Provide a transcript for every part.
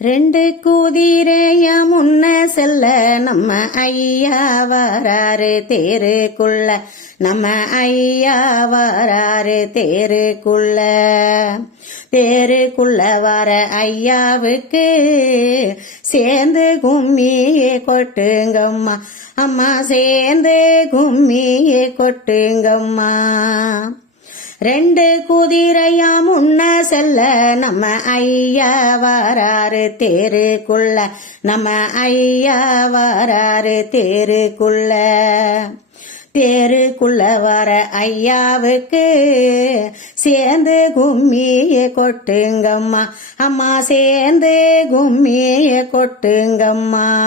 ரெண்டு குதிரைய முன்ன செல்ல நம்ம ஐயா வராரு தேருக்குள்ள. நம்ம ஐயா வராரு தேருக்குள்ள. தேருக்குள்ள வர ஐயாவுக்கு சேர்ந்து கும்மியே கொட்டுங்கம்மா. அம்மா சேர்ந்து கும்மியே கொட்டுங்கம்மா. ரெண்டு குதிரையா முன்ன செல்ல நம்ம ஐயா வராரு தேருக்குள்ள. நம்ம ஐயா வராரு தேருக்குள்ள. தேருக்குள்ள வர ஐயாவுக்கு சேர்ந்து கும்மிய கொட்டுங்கம்மா. அம்மா சேர்ந்து கும்மிய கொட்டுங்கம்மா.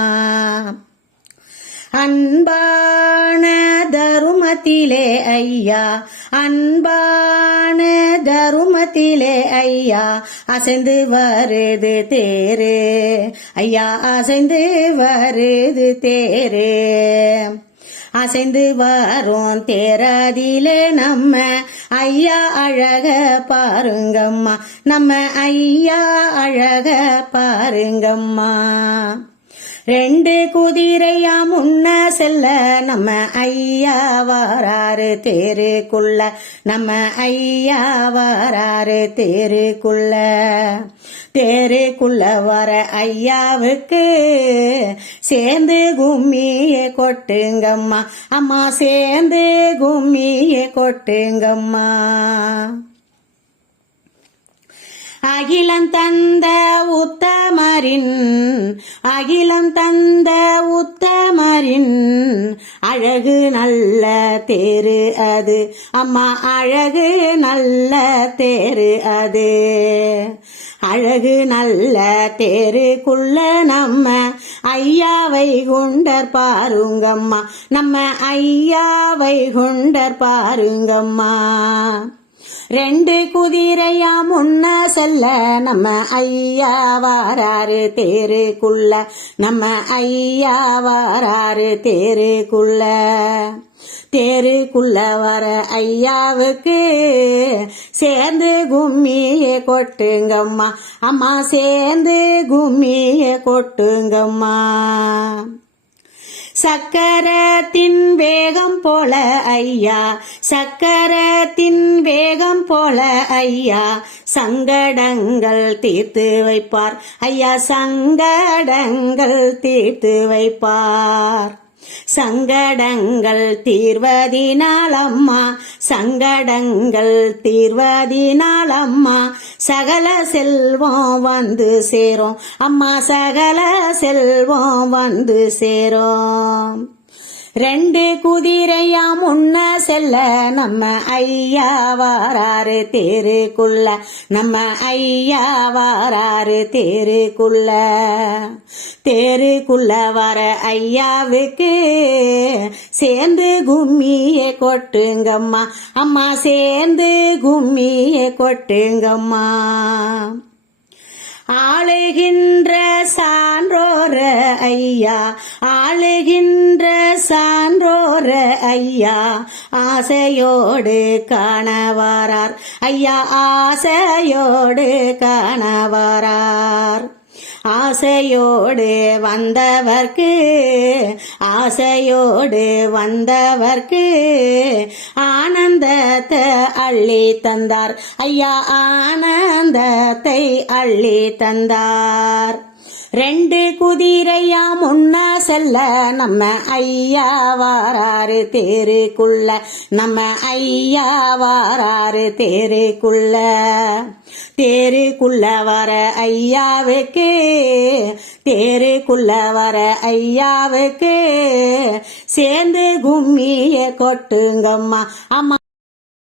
அன்பான தருமத்திலே ஐயா அன்பான தருமத்திலே ஐயா அசைந்து வருது தேரு. ஐயா அசைந்து வருது தேரு. அசைந்து வரும் தேராதிலே நம்ம ஐயா அழக பாருங்கம்மா. நம்ம ஐயா அழக பாருங்கம்மா. ரெண்டு குதிரையா முன்ன செல்ல நம்ம ஐயா வாராரு தேருக்குள்ள. நம்ம ஐயா வாராரு தேருக்குள்ள. தேருக்குள்ள வர ஐயாவுக்கு சேர்ந்து கும்மிய கொட்டுங்கம்மா. அம்மா சேர்ந்து கும்மிய கொட்டுங்கம்மா. அகிலம் தந்த உத்தமரின் அகிலம் தந்த உத்தமரின் அழகு நல்ல தேரு அது. அம்மா அழகு நல்ல தேரு அது. அழகு நல்ல தேருக்குள்ள நம்ம ஐயாவை கொண்டர் பாருங்கம்மா. நம்ம ஐயாவை கொண்டர் பாருங்கம்மா. ரெண்டு குதிரையா முன்ன செல்ல நம்ம ஐயா வாராரு தேருக்குள்ள. நம்ம ஐயா வாராரு தேருக்குள்ள. தேருக்குள்ள வர ஐயாவுக்கு சேர்ந்து கும்மிய கொட்டுங்கம்மா. அம்மா சேர்ந்து கும்மிய கொட்டுங்கம்மா. சக்கரத்தின் வேகம் போல ஐயா சக்கரத்தின் வேகம் போல ஐயா. சங்கடங்கள் தீர்த்து வைப்பார். ஐயா சங்கடங்கள் தீர்த்து வைப்பார். சங்கடங்கள் தீர்வதினால் அம்மா சங்கடங்கள் தீர்வதினால் அம்மா சகல செல்வம் வந்து சேரும். அம்மா சகல செல்வம் வந்து சேரும். ரெண்டு குதிரையா முன்ன செல்ல. நம்ம ஐயா வாராரு தேருக்குள்ள. நம்ம ஐயா வாராரு தேருக்குள்ள. தேருக்குள்ள வர ஐயாவுக்கு சேர்ந்து கும்மிய கொட்டுங்கம்மா. அம்மா சேர்ந்து கும்மிய கொட்டுங்கம்மா. ஆளுகின்ற சான்றோர ஐயா ஆளுகின்ற சான்றோர ஐயா ஆசையோடு காணவாரார். ஐயா ஆசையோடு காணவாரார். ஆசையோடு வந்தவர்க்கு ஆசையோடு வந்தவர்க்கு ஆனந்தத்தை அள்ளி தந்தார். ஐயா ஆனந்தத்தை அள்ளி தந்தார். ரெண்டு குதிரையா முன்ன செல்ல நம்ம ஐயா வாராரு தேருக்குள்ள. நம்ம ஐயா வாராரு தேருக்குள்ள. தேருக்குள்ள வர ஐயாவுக்கு தேருக்குள்ள வர ஐயாவுக்கு. சேர்ந்து கும்மிய கொட்டுங்கம்மா அம்மா